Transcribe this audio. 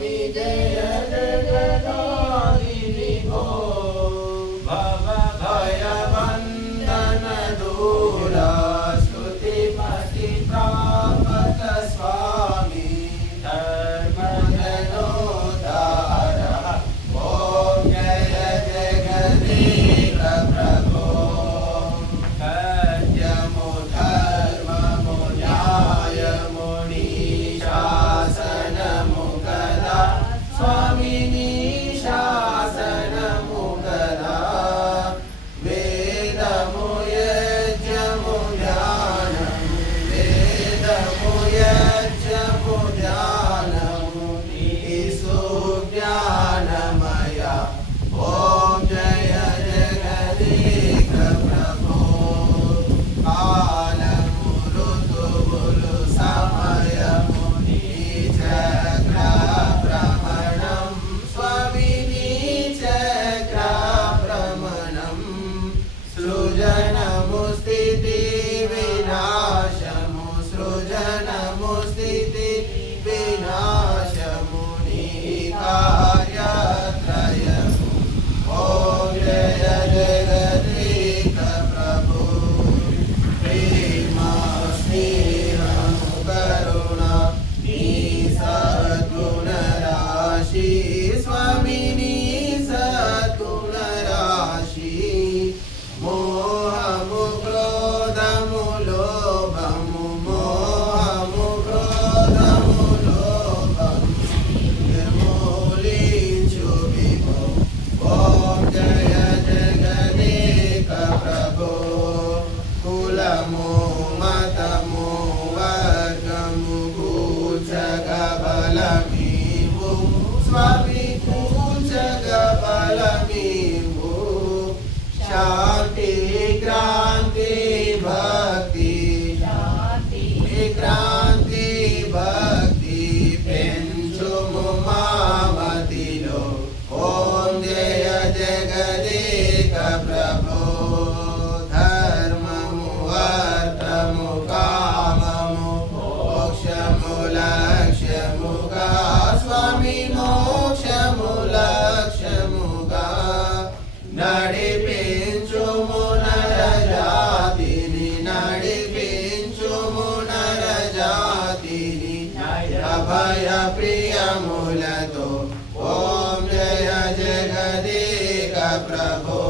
Navideira. Prabhu